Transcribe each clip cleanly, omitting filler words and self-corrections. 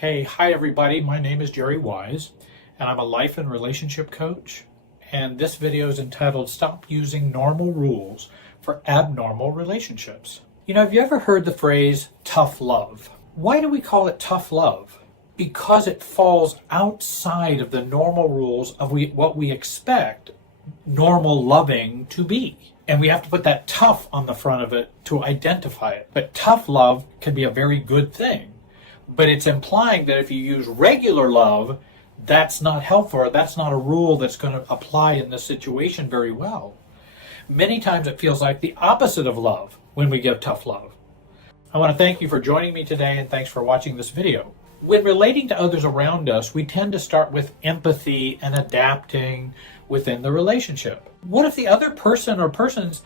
Hi everybody, my name is Jerry Wise, and I'm a life and relationship coach, and this video is entitled Stop Using Normal Rules for Abnormal Relationships. Have you ever heard the phrase tough love? Why do we call it tough love? Because it falls outside of the normal rules of what we expect normal loving to be. And we have to put that tough on the front of it to identify it. But tough love can be a very good thing. But it's implying that if you use regular love, that's not helpful, or that's not a rule that's going to apply in this situation very well. Many times it feels like the opposite of love when we give tough love. I want to thank you for joining me today, and thanks for watching this video. When relating to others around us, we tend to start with empathy and adapting within the relationship. What if the other person or persons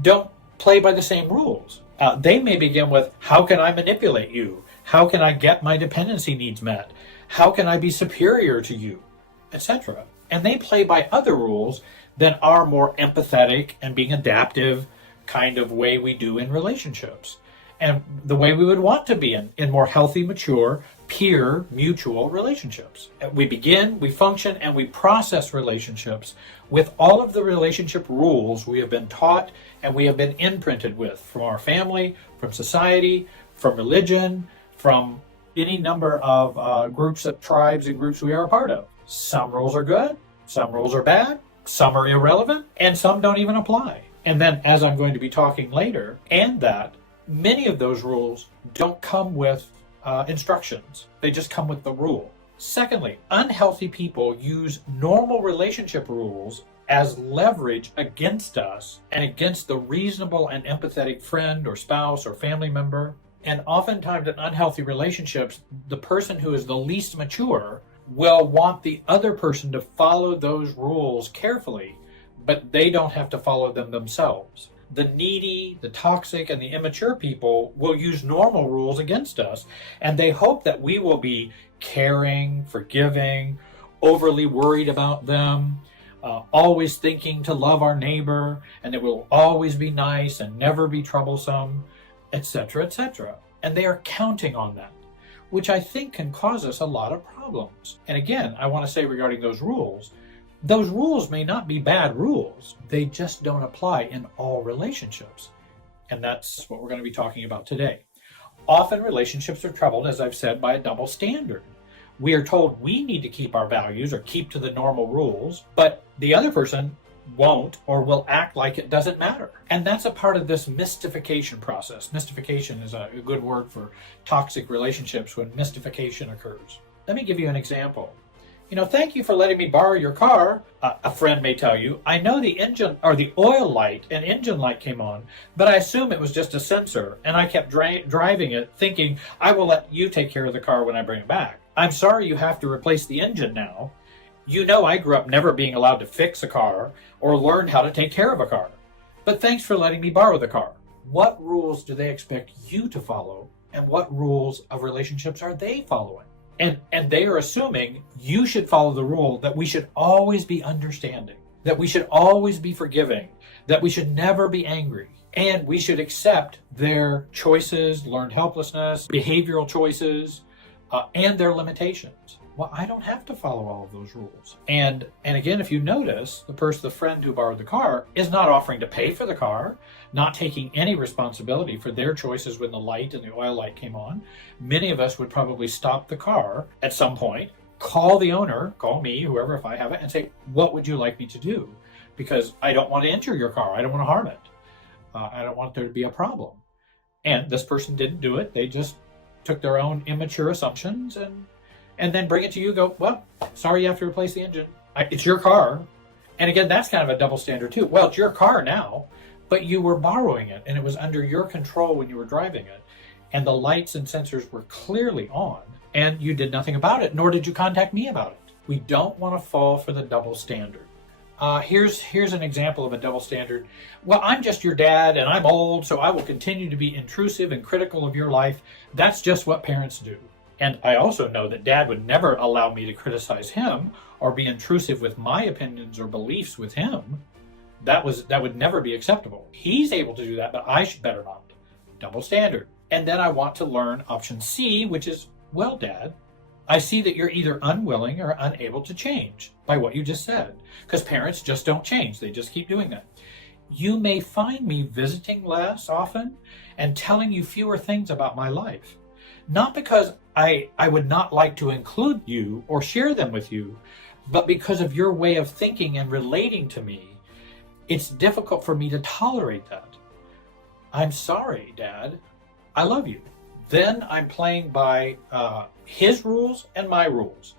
don't play by the same rules? They may begin with, how can I manipulate you? How can I get my dependency needs met? How can I be superior to you? Etc. And they play by other rules than our more empathetic and being adaptive kind of way we do in relationships. And the way we would want to be in more healthy, mature, peer, mutual relationships. We begin, we function, and we process relationships with all of the relationship rules we have been taught and we have been imprinted with from our family, from society, from religion, from any number of groups of tribes and groups we are a part of. Some rules are good, some rules are bad, some are irrelevant, and some don't even apply. And then, as I'm going to be talking later, and that many of those rules don't come with instructions. They just come with the rule. Secondly, unhealthy people use normal relationship rules as leverage against us and against the reasonable and empathetic friend or spouse or family member. And oftentimes in unhealthy relationships, the person who is the least mature will want the other person to follow those rules carefully, but they don't have to follow them themselves. The needy, the toxic, and the immature people will use normal rules against us, and they hope that we will be caring, forgiving, overly worried about them, always thinking to love our neighbor, and that we'll always be nice and never be troublesome, etc., etc. And they are counting on that, which I think can cause us a lot of problems. And again, I want to say regarding those rules may not be bad rules. They just don't apply in all relationships. And that's what we're going to be talking about today. Often relationships are troubled, as I've said, by a double standard. We are told we need to keep our values or keep to the normal rules, but the other person won't or will act like it doesn't matter. And that's a part of this mystification process. Mystification is a good word for toxic relationships when mystification occurs. Let me give you an example. Thank you for letting me borrow your car, a friend may tell you. I know the engine or the oil light and engine light came on, but I assume it was just a sensor, and I kept driving it thinking I will let you take care of the car when I bring it back. I'm sorry you have to replace the engine now. I grew up never being allowed to fix a car or learn how to take care of a car. But thanks for letting me borrow the car. What rules do they expect you to follow, and what rules of relationships are they following? And they are assuming you should follow the rule that we should always be understanding, that we should always be forgiving, that we should never be angry, and we should accept their choices, learned helplessness, behavioral choices, and their limitations. Well, I don't have to follow all of those rules. And again, if you notice, the friend who borrowed the car is not offering to pay for the car, not taking any responsibility for their choices when the light and the oil light came on. Many of us would probably stop the car at some point, call the owner, call me, whoever, if I have it, and say, what would you like me to do? Because I don't want to injure your car. I don't want to harm it. I don't want there to be a problem. And this person didn't do it. They just took their own immature assumptions and then bring it to you, go, well, sorry you have to replace the engine. It's your car. And again, that's kind of a double standard too. Well, it's your car now, but you were borrowing it and it was under your control when you were driving it. And the lights and sensors were clearly on and you did nothing about it, nor did you contact me about it. We don't want to fall for the double standard. Here's an example of a double standard. Well, I'm just your dad and I'm old, so I will continue to be intrusive and critical of your life. That's just what parents do. And I also know that Dad would never allow me to criticize him or be intrusive with my opinions or beliefs with him. That would never be acceptable. He's able to do that, but I should better not. Double standard. And then I want to learn option C, which is, well, Dad, I see that you're either unwilling or unable to change by what you just said, because parents just don't change. They just keep doing that. You may find me visiting less often and telling you fewer things about my life. Not because I would not like to include you or share them with you, but because of your way of thinking and relating to me, it's difficult for me to tolerate that. I'm sorry, Dad. I love you. Then I'm playing by his rules and my rules.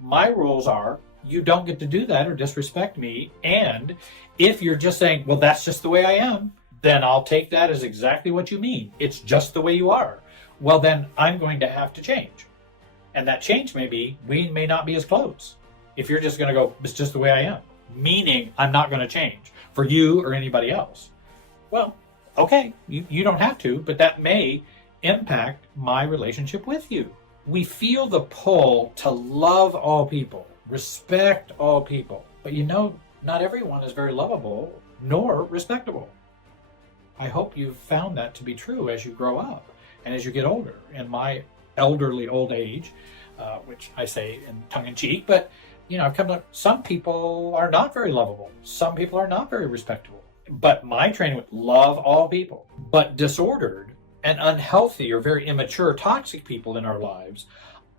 My rules are, you don't get to do that or disrespect me. And if you're just saying, well, that's just the way I am, then I'll take that as exactly what you mean. It's just the way you are. Well, then I'm going to have to change. And that change may be, we may not be as close. If you're just going to go, it's just the way I am, meaning I'm not going to change for you or anybody else. Well, okay, you don't have to, but that may impact my relationship with you. We feel the pull to love all people, respect all people. But not everyone is very lovable nor respectable. I hope you've found that to be true as you grow up and as you get older. In my elderly old age, which I say in tongue in cheek, but I've come to, some people are not very lovable. Some people are not very respectable. But my training would love all people. But disordered and unhealthy or very immature, toxic people in our lives,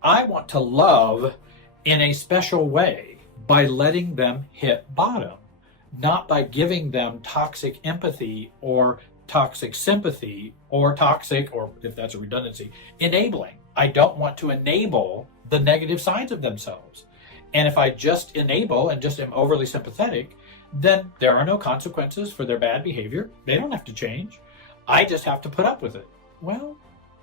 I want to love in a special way by letting them hit bottom, not by giving them toxic empathy or toxic sympathy or toxic, or if that's a redundancy, enabling. I don't want to enable the negative sides of themselves. And if I just enable and just am overly sympathetic, then there are no consequences for their bad behavior. They don't have to change. I just have to put up with it. Well,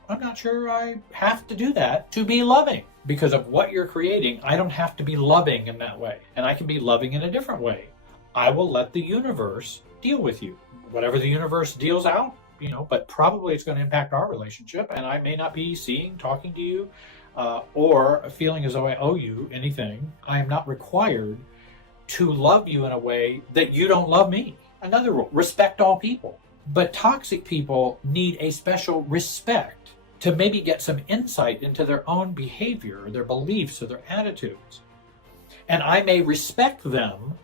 I'm not sure I have to do that to be loving. Because of what you're creating, I don't have to be loving in that way. And I can be loving in a different way. I will let the universe deal with you. Whatever the universe deals out, but probably it's going to impact our relationship. And I may not be talking to you, or feeling as though I owe you anything. I am not required to love you in a way that you don't love me. Another rule, respect all people. But toxic people need a special respect to maybe get some insight into their own behavior, their beliefs, or their attitudes. And I may respect them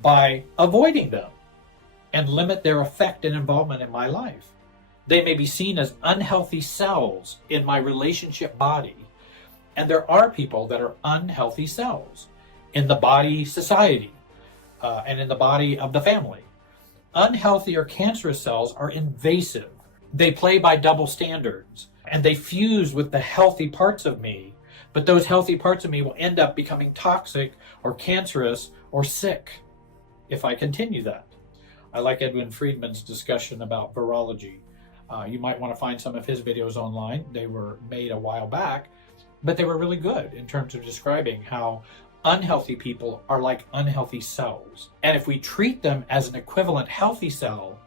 by avoiding them and limit their effect and involvement in my life. They may be seen as unhealthy cells in my relationship body. And there are people that are unhealthy cells in the body society and in the body of the family. Unhealthy or cancerous cells are invasive. They play by double standards and they fuse with the healthy parts of me. But those healthy parts of me will end up becoming toxic or cancerous or sick if I continue that. I like Edwin Friedman's discussion about virology. You might want to find some of his videos online. They were made a while back, but they were really good in terms of describing how unhealthy people are like unhealthy cells. And if we treat them as an equivalent healthy cell,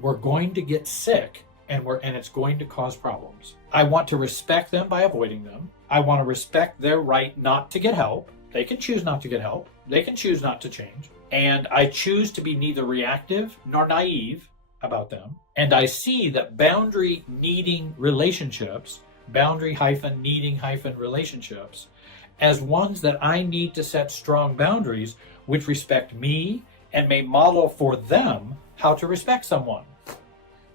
we're going to get sick and it's going to cause problems. I want to respect them by avoiding them. I want to respect their right not to get help. They can choose not to get help. They can choose not to change. And I choose to be neither reactive nor naive about them. And I see that boundary-needing relationships, boundary-needing relationships, as ones that I need to set strong boundaries which respect me and may model for them how to respect someone.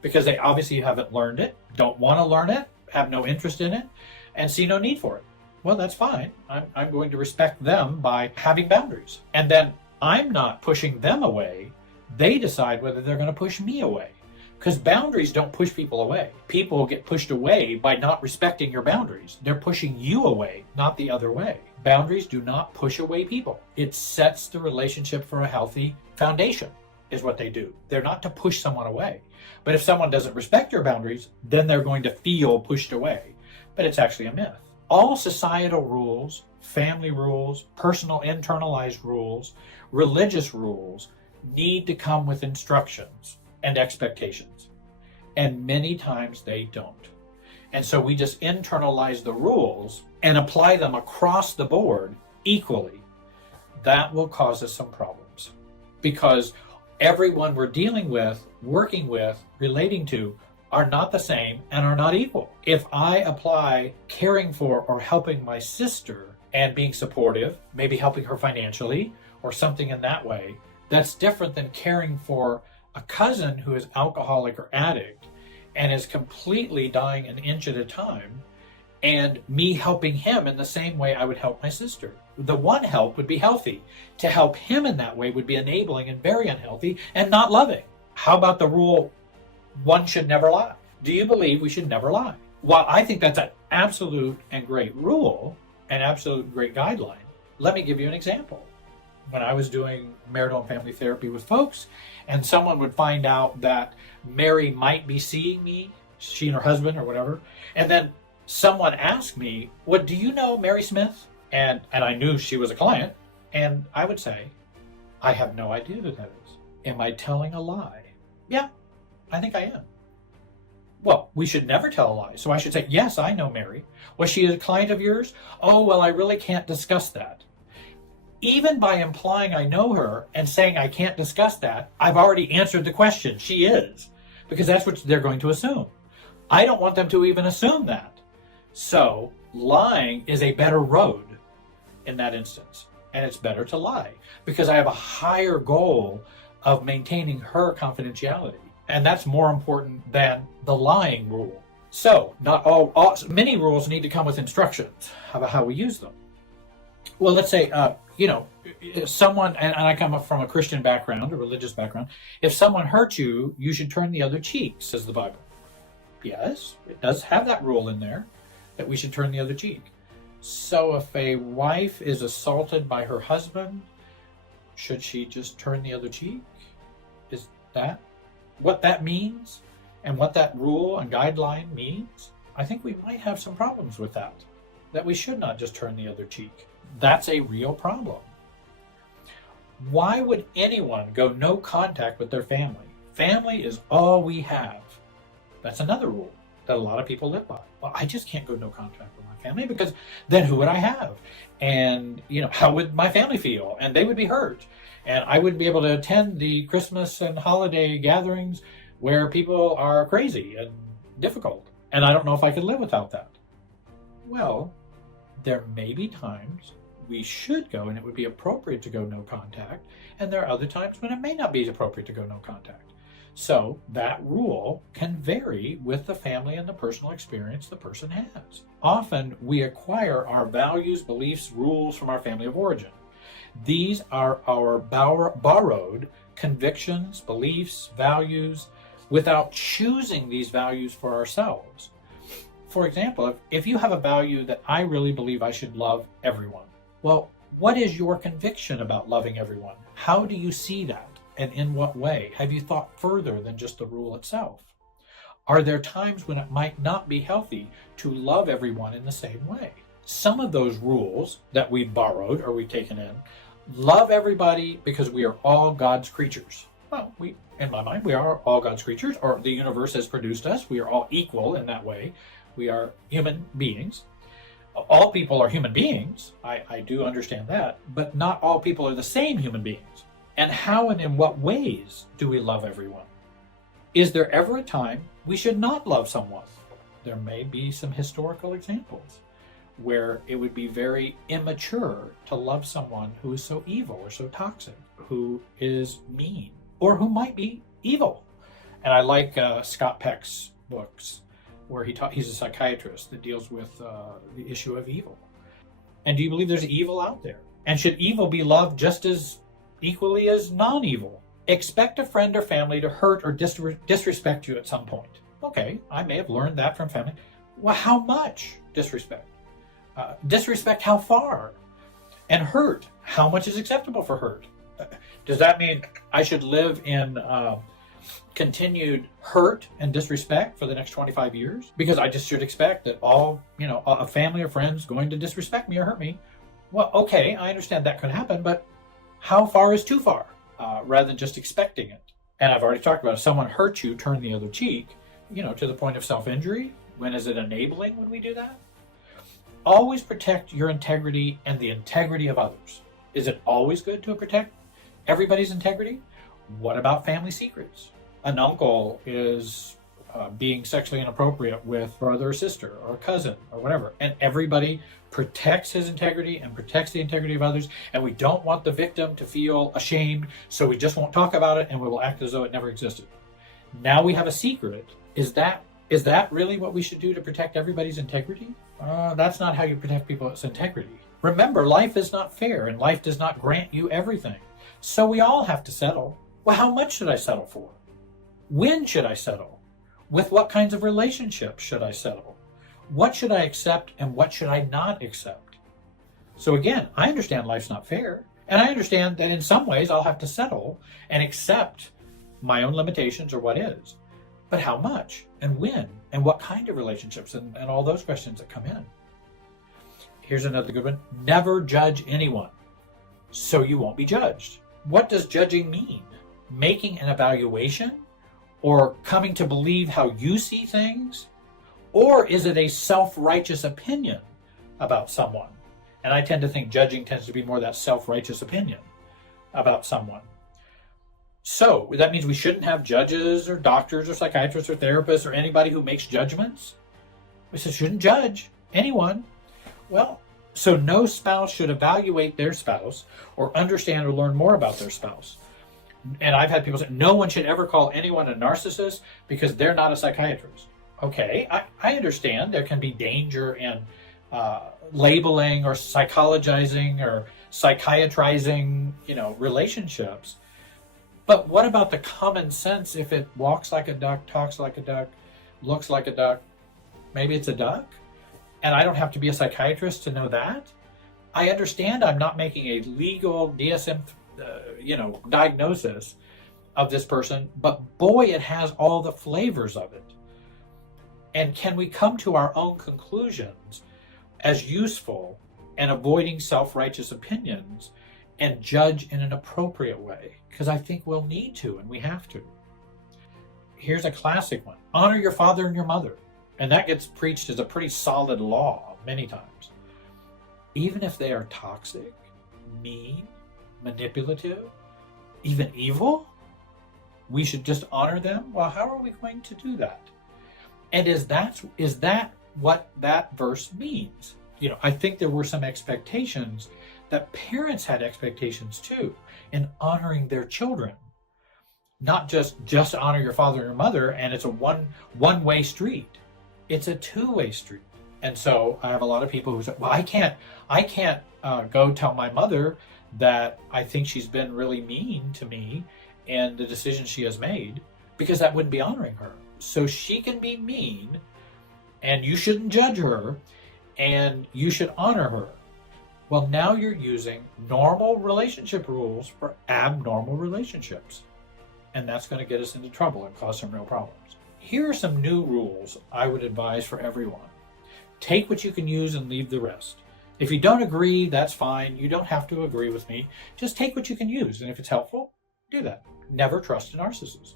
Because they obviously haven't learned it, don't want to learn it, have no interest in it, and see no need for it. Well, that's fine. I'm going to respect them by having boundaries. And then I'm not pushing them away. They decide whether they're going to push me away. Because boundaries don't push people away. People get pushed away by not respecting your boundaries. They're pushing you away, not the other way. Boundaries do not push away people. It sets the relationship for a healthy foundation, is what they do. They're not to push someone away. But if someone doesn't respect your boundaries, then they're going to feel pushed away. But it's actually a myth. All societal rules, family rules, personal internalized rules, religious rules need to come with instructions and expectations. And many times they don't. And so we just internalize the rules and apply them across the board equally. That will cause us some problems. Because everyone we're dealing with, working with, relating to, are not the same and are not equal. If I apply caring for or helping my sister and being supportive, maybe helping her financially or something in that way, that's different than caring for a cousin who is alcoholic or addict and is completely dying an inch at a time, and me helping him in the same way I would help my sister. The one help would be healthy. To help him in that way would be enabling and very unhealthy and not loving. How about the rule, one should never lie? Do you believe we should never lie? While I think that's an absolute and great rule, an absolute great guideline, let me give you an example. When I was doing marital and family therapy with folks, and someone would find out that Mary might be seeing me, she and her husband or whatever, and then someone asked me, "What, do you know Mary Smith?" And I knew she was a client, and I would say, "I have no idea who that is. Am I telling a lie?" "Yeah, I think I am." "Well, we should never tell a lie. So I should say, yes, I know Mary. Was she a client of yours?" "Oh, well, I really can't discuss that." Even by implying I know her and saying I can't discuss that, I've already answered the question. She is, because that's what they're going to assume. I don't want them to even assume that. So lying is a better road in that instance. And it's better to lie because I have a higher goal of maintaining her confidentiality. And that's more important than the lying rule. So not many rules need to come with instructions about how we use them. Well, let's say, if someone, and I come up from a Christian background, a religious background, if someone hurts you, you should turn the other cheek, says the Bible. Yes, it does have that rule in there that we should turn the other cheek. So if a wife is assaulted by her husband, should she just turn the other cheek? Is that what that means and what that rule and guideline means? I think we might have some problems with that we should not just turn the other cheek. That's a real problem. Why would anyone go no contact with their family? Family is all we have. That's another rule that a lot of people live by. Well, I just can't go no contact with my family because then who would I have? And, how would my family feel? And they would be hurt. And I wouldn't be able to attend the Christmas and holiday gatherings where people are crazy and difficult. And I don't know if I could live without that. Well, there may be times we should go and it would be appropriate to go no contact. And there are other times when it may not be appropriate to go no contact. So that rule can vary with the family and the personal experience the person has. Often we acquire our values, beliefs, rules from our family of origin. These are our borrowed convictions, beliefs, values, without choosing these values for ourselves. For example, if you have a value that I really believe I should love everyone, well, what is your conviction about loving everyone? How do you see that? And in what way? Have you thought further than just the rule itself? Are there times when it might not be healthy to love everyone in the same way? Some of those rules that we've borrowed or we've taken in, love everybody because we are all God's creatures. Well, in my mind, we are all God's creatures, or the universe has produced us. We are all equal in that way. We are human beings. All people are human beings. I do understand that, but not all people are the same human beings. And how and in what ways do we love everyone? Is there ever a time we should not love someone? There may be some historical examples where it would be very immature to love someone who is so evil or so toxic, who is mean, or who might be evil. And I like Scott Peck's books, where he's a psychiatrist that deals with the issue of evil. And do you believe there's evil out there? And should evil be loved just as equally as non-evil? Expect a friend or family to hurt or disrespect you at some point. Okay, I may have learned that from family. Well, how much disrespect? Disrespect how far? And hurt, how much is acceptable for hurt? Does that mean I should live in continued hurt and disrespect for the next 25 years? Because I just should expect that a family or friends going to disrespect me or hurt me. Well, okay, I understand that could happen, but how far is too far? Rather than just expecting it. And I've already talked about if someone hurts you, turn the other cheek, to the point of self-injury. When is it enabling when we do that? Always protect your integrity and the integrity of others. Is it always good to protect everybody's integrity? What about family secrets? An uncle is being sexually inappropriate with brother or sister or cousin or whatever. And everybody protects his integrity and protects the integrity of others. And we don't want the victim to feel ashamed, so we just won't talk about it and we will act as though it never existed. Now we have a secret. Is that really what we should do to protect everybody's integrity? That's not how you protect people's integrity. Remember, life is not fair and life does not grant you everything. So we all have to settle. Well, how much should I settle for? When should I settle? With what kinds of relationships should I settle? What should I accept and what should I not accept? So again, I understand life's not fair, and I understand that in some ways I'll have to settle and accept my own limitations or what is. But how much and when and what kind of relationships and all those questions that come in. Here's another good one. Never judge anyone, so you won't be judged. What does judging mean? Making an evaluation? Or coming to believe how you see things? Or is it a self-righteous opinion about someone? And I tend to think judging tends to be more that self-righteous opinion about someone. So that means we shouldn't have judges or doctors or psychiatrists or therapists or anybody who makes judgments. We shouldn't judge anyone. Well, so no spouse should evaluate their spouse or understand or learn more about their spouse. And I've had people say, no one should ever call anyone a narcissist because they're not a psychiatrist. Okay, I understand there can be danger in labeling or psychologizing or psychiatrizing, relationships. But what about the common sense if it walks like a duck, talks like a duck, looks like a duck? Maybe it's a duck? And I don't have to be a psychiatrist to know that? I understand I'm not making a legal DSM diagnosis of this person, but boy, it has all the flavors of it. And can we come to our own conclusions as useful and avoiding self-righteous opinions and judge in an appropriate way? Because I think we'll need to, and we have to. Here's a classic one. Honor your father and your mother. And that gets preached as a pretty solid law many times. Even if they are toxic, mean, manipulative, even evil, we should just honor them? Well, how are we going to do that? And is that what that verse means? I think there were some expectations that parents had expectations too in honoring their children. Not just honor your father and your mother and it's a one-way street. It's a two-way street. And so I have a lot of people who say, well, I can't go tell my mother that I think she's been really mean to me and the decisions she has made, because that wouldn't be honoring her. So she can be mean and you shouldn't judge her and you should honor her. Well, now you're using normal relationship rules for abnormal relationships. And that's going to get us into trouble and cause some real problems. Here are some new rules I would advise for everyone. Take what you can use and leave the rest. If you don't agree, that's fine. You don't have to agree with me. Just take what you can use. And if it's helpful, do that. Never trust a narcissist.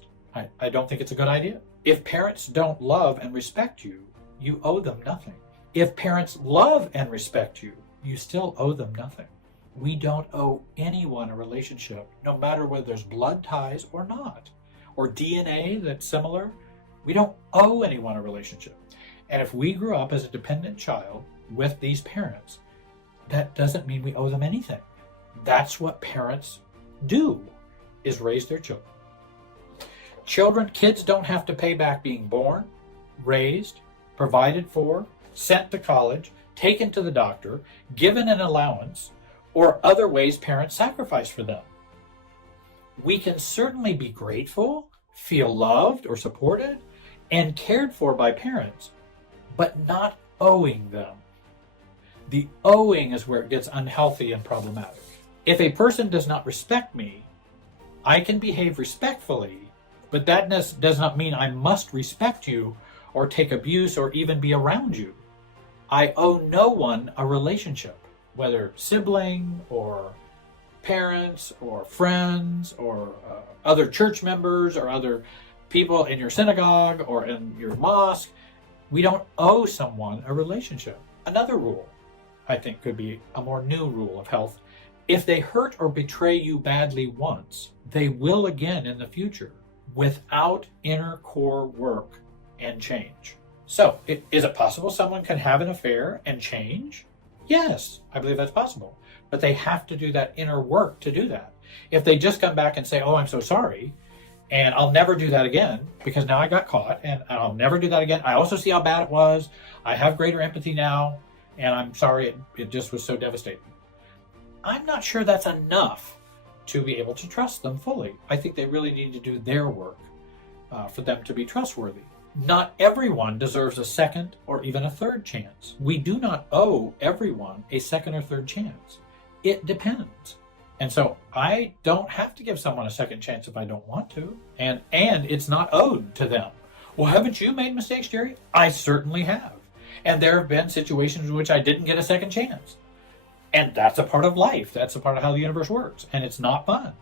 I don't think it's a good idea. If parents don't love and respect you, you owe them nothing. If parents love and respect you, you still owe them nothing. We don't owe anyone a relationship, no matter whether there's blood ties or not, or DNA that's similar. We don't owe anyone a relationship. And if we grew up as a dependent child with these parents, that doesn't mean we owe them anything. That's what parents do, is raise their children. Kids don't have to pay back being born, raised, provided for, sent to college, taken to the doctor, given an allowance, or other ways parents sacrifice for them. We can certainly be grateful, feel loved or supported, and cared for by parents, but not owing them. The owing is where it gets unhealthy and problematic. If a person does not respect me, I can behave respectfully, but that does not mean I must respect you or take abuse or even be around you. I owe no one a relationship, whether sibling or parents or friends or other church members or other people in your synagogue or in your mosque. We don't owe someone a relationship. Another rule, I think, could be a more new rule of health. If they hurt or betray you badly once, they will again in the future without inner core work. and change. So, is it possible someone can have an affair and change? Yes, I believe that's possible. But they have to do that inner work to do that. If they just come back and say, oh, I'm so sorry, and I'll never do that again because now I got caught and I'll never do that again. I also see how bad it was. I have greater empathy now, and I'm sorry it just was so devastating. I'm not sure that's enough to be able to trust them fully. I think they really need to do their work for them to be trustworthy. Not everyone deserves a second or even a third chance. We do not owe everyone a second or third chance. It depends. And so I don't have to give someone a second chance if I don't want to. And it's not owed to them. Well, haven't you made mistakes, Jerry? I certainly have. And there have been situations in which I didn't get a second chance. And that's a part of life. That's a part of how the universe works. And it's not fun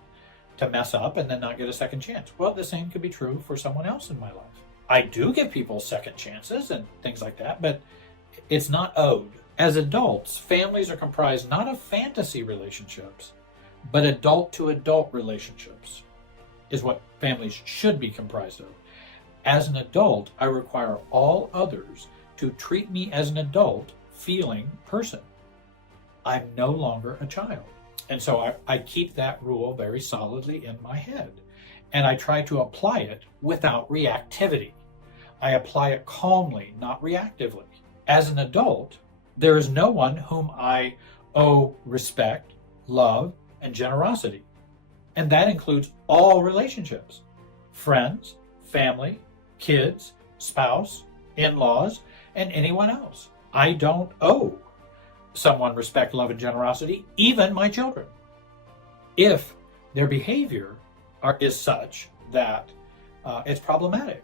to mess up and then not get a second chance. Well, the same could be true for someone else in my life. I do give people second chances and things like that, but it's not owed. As adults, families are comprised not of fantasy relationships, but adult-to-adult relationships is what families should be comprised of. As an adult, I require all others to treat me as an adult, feeling person. I'm no longer a child. And so I keep that rule very solidly in my head. And I try to apply it without reactivity. I apply it calmly, not reactively. As an adult, there is no one whom I owe respect, love, and generosity. And that includes all relationships. Friends, family, kids, spouse, in-laws, and anyone else. I don't owe someone respect, love, and generosity, even my children, if their behavior is such that it's problematic.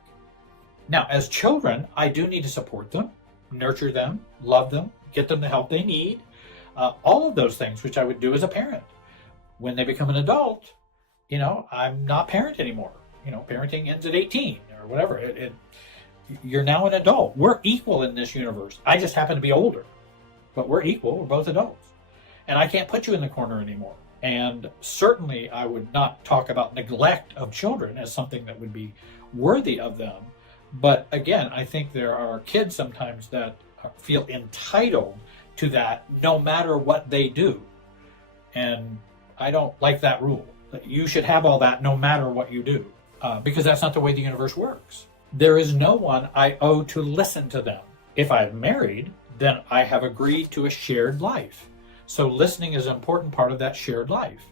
Now, as children, I do need to support them, nurture them, love them, get them the help they need, all of those things, which I would do as a parent. When they become an adult, I'm not parent anymore. Parenting ends at 18 or whatever. You're now an adult. We're equal in this universe. I just happen to be older, but we're equal. We're both adults. And I can't put you in the corner anymore. And certainly I would not talk about neglect of children as something that would be worthy of them. But again, I think there are kids sometimes that feel entitled to that no matter what they do. And I don't like that rule. You should have all that no matter what you do, because that's not the way the universe works. There is no one I owe to listen to them. If I'm married, then I have agreed to a shared life. So listening is an important part of that shared life.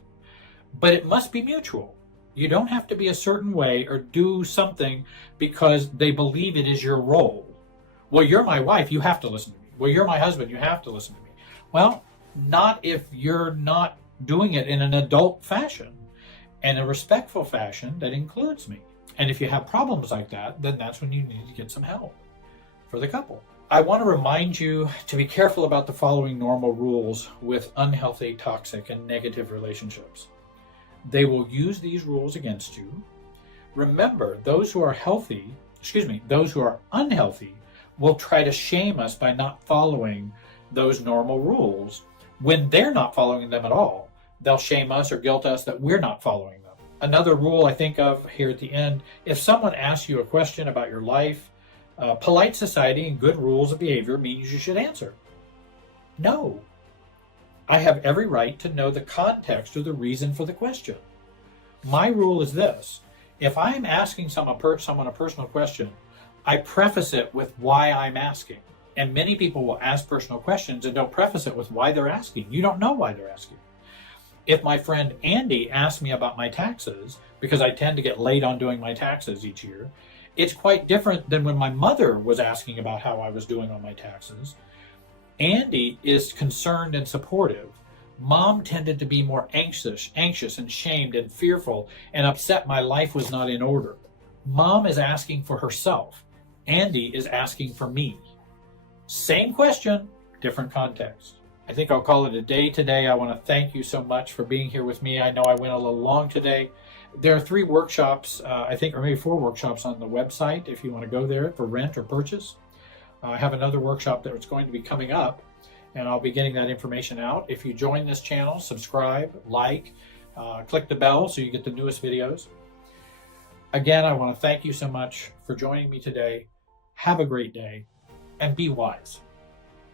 But it must be mutual. You don't have to be a certain way or do something because they believe it is your role. Well, you're my wife, you have to listen to me. Well, you're my husband, you have to listen to me. Well, not if you're not doing it in an adult fashion and a respectful fashion that includes me. And if you have problems like that, then that's when you need to get some help for the couple. I want to remind you to be careful about the following normal rules with unhealthy, toxic, and negative relationships. They will use these rules against you. Remember, those who are unhealthy will try to shame us by not following those normal rules. When they're not following them at all, they'll shame us or guilt us that we're not following them. Another rule I think of here at the end, if someone asks you a question about your life, polite society and good rules of behavior means you should answer. No. I have every right to know the context or the reason for the question. My rule is this. If I'm asking someone a personal question, I preface it with why I'm asking. And many people will ask personal questions and don't preface it with why they're asking. You don't know why they're asking. If my friend Andy asked me about my taxes, because I tend to get late on doing my taxes each year, it's quite different than when my mother was asking about how I was doing on my taxes. Andy is concerned and supportive. Mom tended to be more anxious and shamed and fearful and upset my life was not in order. Mom is asking for herself. Andy is asking for me. Same question, different context. I think I'll call it a day today. I want to thank you so much for being here with me. I know I went a little long today. There are 3 workshops, I think, or maybe 4 workshops on the website if you want to go there for rent or purchase. I have another workshop that's going to be coming up, and I'll be getting that information out. If you join this channel, subscribe, like, click the bell so you get the newest videos. Again, I want to thank you so much for joining me today. Have a great day and be wise.